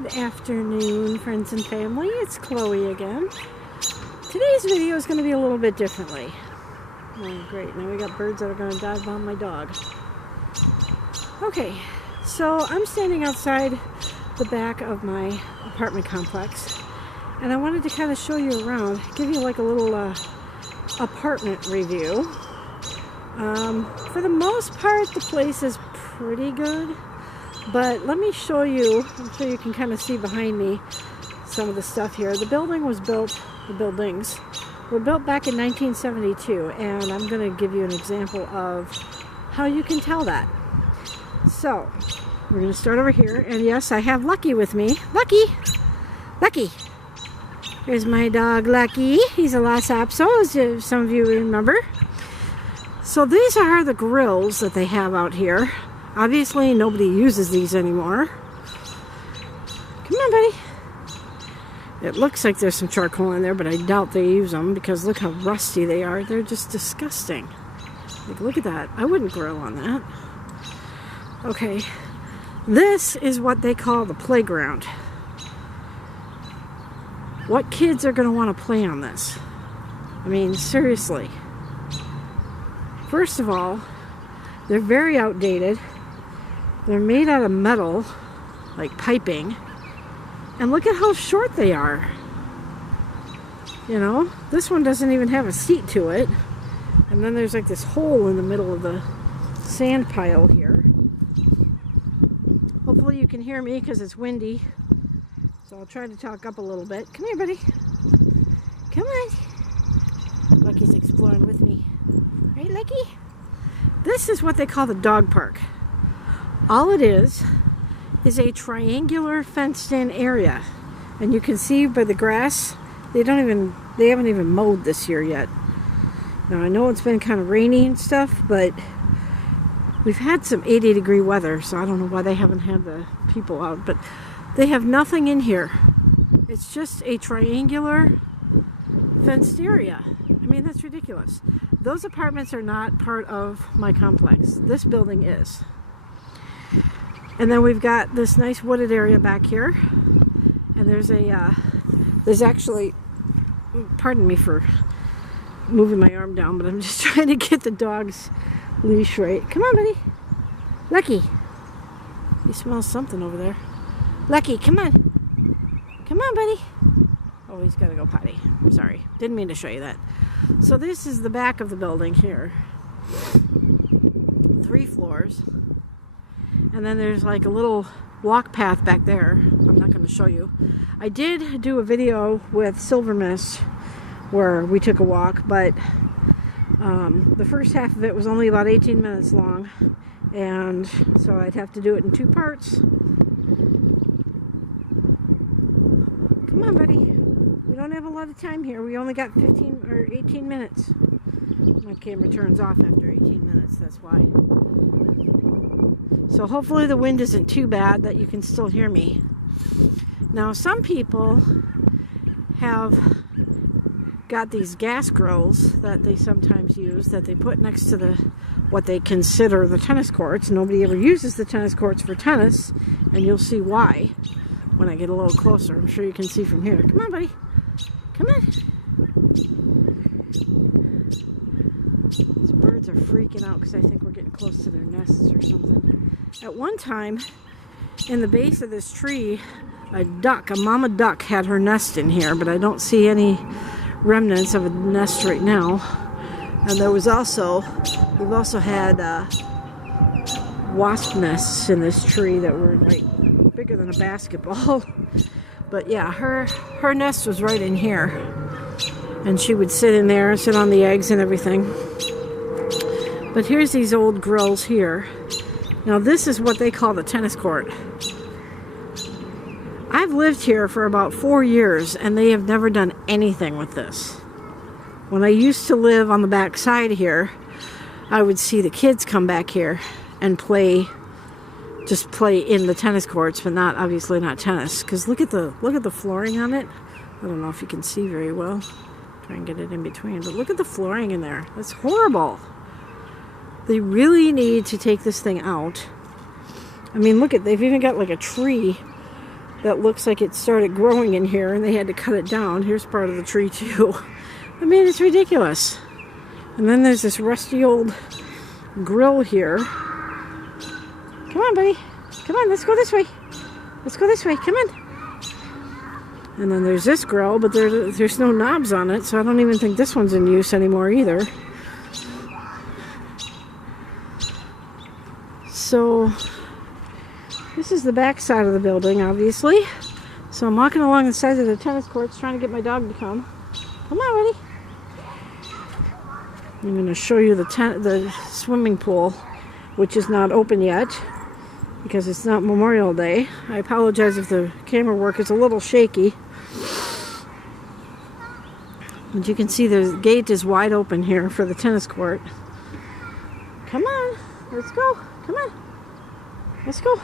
Good afternoon, friends and family. It's Chloe again. Today's video is going to be a little bit differently. Oh, great. Now we got birds that are going to dive on my dog. Okay, so I'm standing outside the back of my apartment complex, and I wanted to kind of show you around, give you like a little apartment review. For the most part, the place is pretty good. But let me show you, I'm sure you can kind of see behind me some of the stuff here. The building was built, the buildings were built back in 1972, and I'm going to give you an example of how you can tell that. So, we're going to start over here, and yes, I have Lucky with me. Lucky! Lucky! Here's my dog, Lucky. He's a Lhasa Apso, as some of you remember. So these are the grills that they have out here. Obviously, nobody uses these anymore. Come on, buddy. It looks like there's some charcoal in there, but I doubt they use them because look how rusty they are. They're just disgusting. Like, look at that. I wouldn't grill on that. Okay. This is what they call the playground. What kids are going to want to play on this? I mean, seriously. First of all, they're very outdated. They're made out of metal, like piping. And look at how short they are. You know, this one doesn't even have a seat to it. And then there's like this hole in the middle of the sand pile here. Hopefully you can hear me because it's windy. So I'll try to talk up a little bit. Come here, buddy. Come on. Lucky's exploring with me. Right, Lucky? This is what they call the dog park. All it is a triangular fenced-in area. And you can see by the grass, they haven't even mowed this year yet. Now I know it's been kind of rainy and stuff, but we've had some 80-degree weather, so I don't know why they haven't had the people out, but they have nothing in here. It's just a triangular fenced area. I mean, that's ridiculous. Those apartments are not part of my complex. This building is. And then we've got this nice wooded area back here. And there's actually, pardon me for moving my arm down, but I'm just trying to get the dog's leash right. Come on, buddy. Lucky. You smell something over there. Lucky, come on. Come on, buddy. Oh, he's got to go potty. I'm sorry. Didn't mean to show you that. So this is the back of the building here. 3 floors. And then there's like a little walk path back there. I'm not going to show you. I did do a video with Silver Mist where we took a walk, but the first half of it was only about 18 minutes long. And so I'd have to do it in 2 parts. Come on, buddy. We don't have a lot of time here. We only got 15 or 18 minutes. My camera turns off after 18 minutes, that's why. So hopefully the wind isn't too bad that you can still hear me. Now some people have got these gas grills that they sometimes use that they put next to what they consider the tennis courts. Nobody ever uses the tennis courts for tennis, and you'll see why when I get a little closer. I'm sure you can see from here. Come on, buddy. Come on. These birds are freaking out because I think we're getting close to their nests or something. At one time, in the base of this tree, a mama duck had her nest in here, but I don't see any remnants of a nest right now. And we've also had wasp nests in this tree that were like bigger than a basketball. But yeah, her nest was right in here, and she would sit in there and sit on the eggs and everything. But here's these old grills here. Now this is what they call the tennis court. I've lived here for about 4 years, and they have never done anything with this. When I used to live on the back side here, I would see the kids come back here and just play in the tennis courts, but obviously not tennis. Because look at the flooring on it. I don't know if you can see very well. Try and get it in between, but look at the flooring in there. That's horrible. They really need to take this thing out. I mean, look they've even got like a tree that looks like it started growing in here and they had to cut it down. Here's part of the tree too. I mean, it's ridiculous. And then there's this rusty old grill here. Come on, buddy. Come on, let's go this way. Let's go this way. Come on. And then there's this grill, but there's no knobs on it, so I don't even think this one's in use anymore either. So this is the back side of the building, obviously. So I'm walking along the sides of the tennis courts trying to get my dog to come. Come on, buddy. I'm going to show you the swimming pool, which is not open yet because it's not Memorial Day. I apologize if the camera work is a little shaky. But you can see the gate is wide open here for the tennis court. Come on, let's go. Come on, let's go.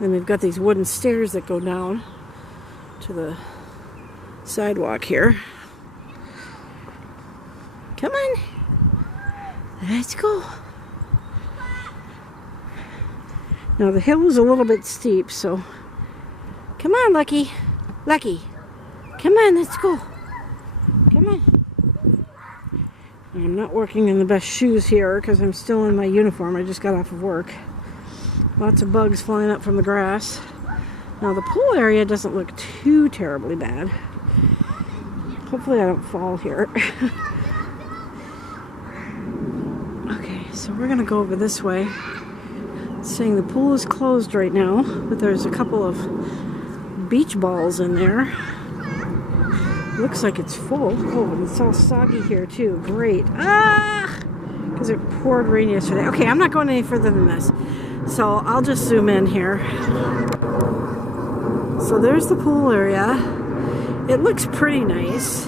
And we've got these wooden stairs that go down to the sidewalk here. Come on, let's go. Now the hill is a little bit steep, so come on, Lucky. Lucky, come on, let's go. Come on. I'm not working in the best shoes here because I'm still in my uniform. I just got off of work. Lots of bugs flying up from the grass. Now the pool area doesn't look too terribly bad. Hopefully I don't fall here. Okay, so we're gonna go over this way. It's saying the pool is closed right now, but there's a couple of beach balls in there. Looks like it's full. Oh, and it's all soggy here too. Great. Ah! Because it poured rain yesterday. Okay, I'm not going any further than this. So I'll just zoom in here. So there's the pool area. It looks pretty nice.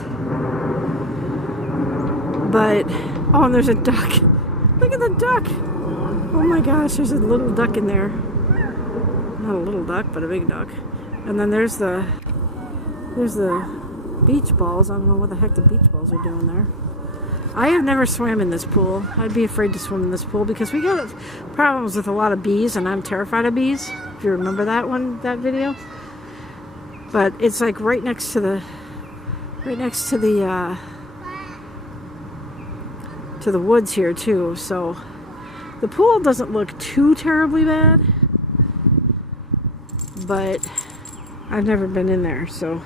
But, oh, and there's a duck. Look at the duck. Oh my gosh, there's a little duck in there. Not a little duck, but a big duck. And then there's the beach balls. I don't know what the heck the beach balls are doing there. I have never swam in this pool. I'd be afraid to swim in this pool because we got problems with a lot of bees, and I'm terrified of bees. If you remember that video. But it's like right next to the woods here too. So the pool doesn't look too terribly bad, but I've never been in there, so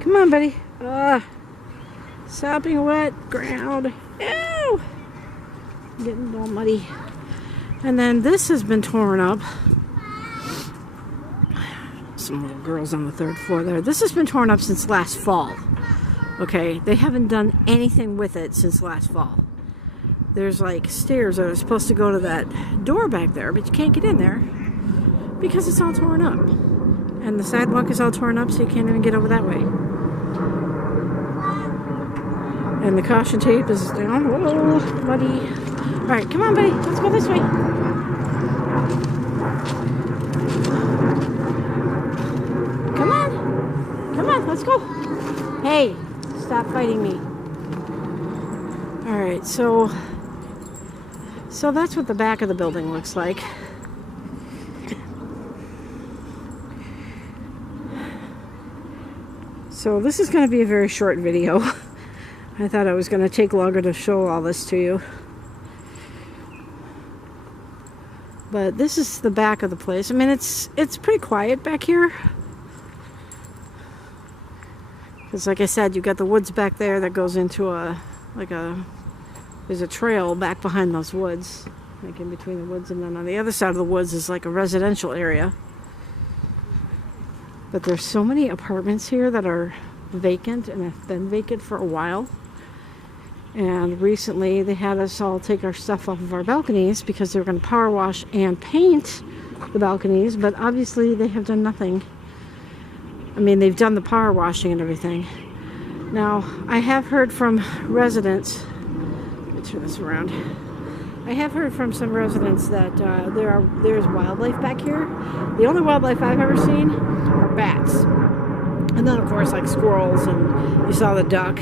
come on, buddy. Sopping wet ground. Ew! Getting all muddy. And then this has been torn up. Some little girls on the third floor there. This has been torn up since last fall. Okay, they haven't done anything with it since last fall. There's like stairs that are supposed to go to that door back there, but you can't get in there because it's all torn up. And the sidewalk is all torn up, so you can't even get over that way. And the caution tape is down. Whoa, buddy. Alright, come on, buddy. Let's go this way. Come on. Come on, let's go. Hey, stop fighting me. Alright, so that's what the back of the building looks like. So this is going to be a very short video. I thought it was going to take longer to show all this to you. But this is the back of the place. I mean, it's pretty quiet back here. Because like I said, you've got the woods back there that goes into there's a trail back behind those woods. Like in between the woods, and then on the other side of the woods is like a residential area. But there's so many apartments here that are vacant and have been vacant for a while. And recently they had us all take our stuff off of our balconies because they were going to power wash and paint the balconies, but obviously they have done nothing. I mean, they've done the power washing and everything. Now, I have heard from residents, let me turn this around. I have heard from some residents that there's wildlife back here. The only wildlife I've ever seen are bats. And then, of course, like squirrels, and you saw the duck.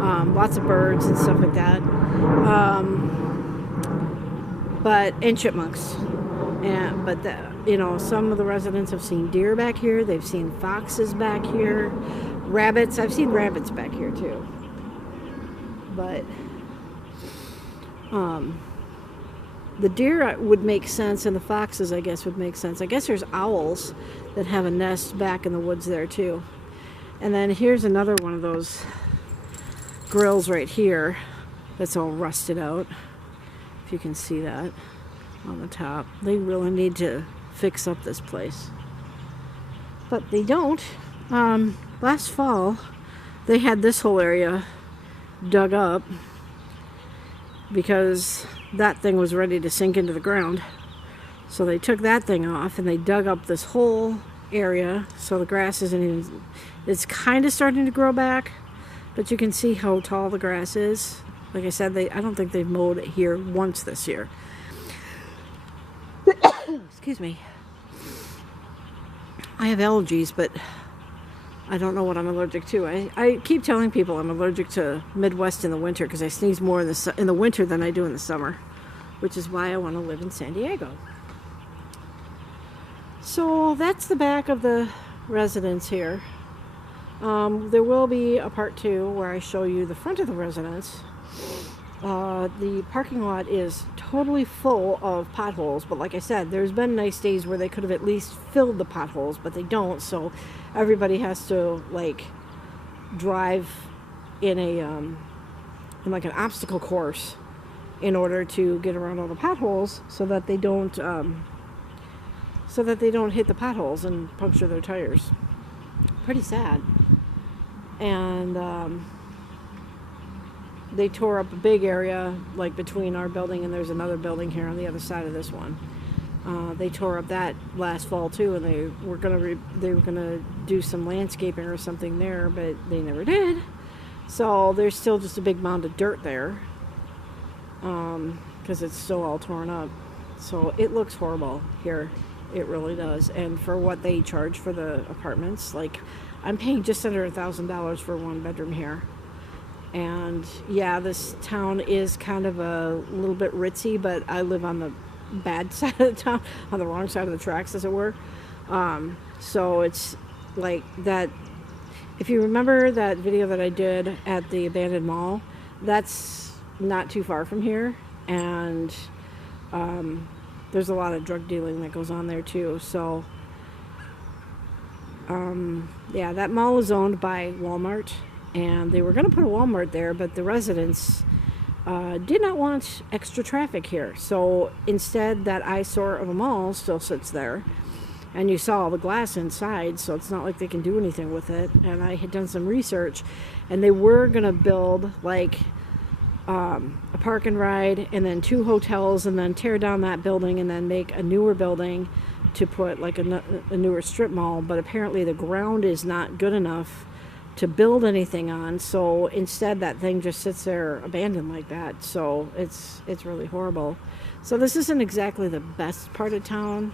Lots of birds and stuff like that. And chipmunks. But you know, some of the residents have seen deer back here. They've seen foxes back here. Rabbits. I've seen rabbits back here too. But the deer would make sense, and the foxes, I guess, would make sense. I guess there's owls that have a nest back in the woods there too. And then here's another one of those grills right here that's all rusted out. If you can see that on the top. They really need to fix up this place. But they don't. Last fall, they had this whole area dug up because that thing was ready to sink into the ground. So they took that thing off and they dug up this whole area, so the grass isn't even, it's kind of starting to grow back, but you can see how tall the grass is. Like I said, I don't think they've mowed it here once this year. Excuse me. I have allergies, but I don't know what I'm allergic to. I keep telling people I'm allergic to Midwest in the winter because I sneeze more in the winter than I do in the summer, which is why I want to live in San Diego. So that's the back of the residence here. There will be a part 2 where I show you the front of the residence. The parking lot is totally full of potholes, but like I said, there's been nice days where they could have at least filled the potholes, but they don't, so everybody has to like drive in a in like an obstacle course in order to get around all the potholes so that they don't hit the potholes and puncture their tires. Pretty sad. And they tore up a big area like between our building and there's another building here on the other side of this one. They tore up that last fall too, and they were gonna do some landscaping or something there, but they never did. So there's still just a big mound of dirt there because it's still all torn up. So it looks horrible here. It really does. And for what they charge for the apartments, like I'm paying just under $1,000 for one bedroom here. And yeah, this town is kind of a little bit ritzy, but I live on the bad side of the town, on the wrong side of the tracks, as it were. So it's like that. If you remember that video that I did at the abandoned mall, that's not too far from here. And there's a lot of drug dealing that goes on there too. So yeah, that mall is owned by Walmart. And they were going to put a Walmart there, but the residents did not want extra traffic here. So instead, that eyesore of a mall still sits there. And you saw all the glass inside, so it's not like they can do anything with it. And I had done some research, and they were going to build like a park and ride, and then 2 hotels, and then tear down that building, and then make a newer building to put like a newer strip mall. But apparently the ground is not good enough to build anything on, so instead that thing just sits there abandoned like that. So it's really horrible. So this isn't exactly the best part of town.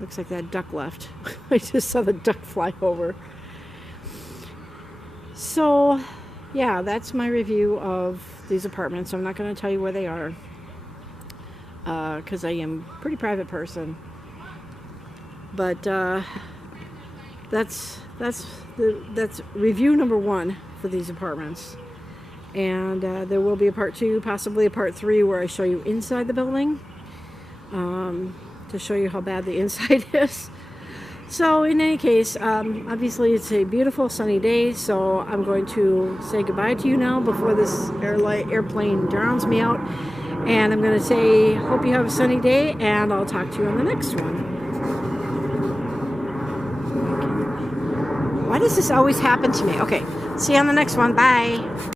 Looks like that duck left. I just saw the duck fly over. So yeah, that's my review of these apartments. I'm not going to tell you where they are because I am a pretty private person, but that's review number 1 for these apartments. And there will be a part 2, possibly a part 3, where I show you inside the building to show you how bad the inside is. So in any case, obviously it's a beautiful sunny day, so I'm going to say goodbye to you now before this airplane drowns me out. And I'm going to say, hope you have a sunny day, and I'll talk to you on the next one. Why does this always happen to me? Okay, see you on the next one. Bye.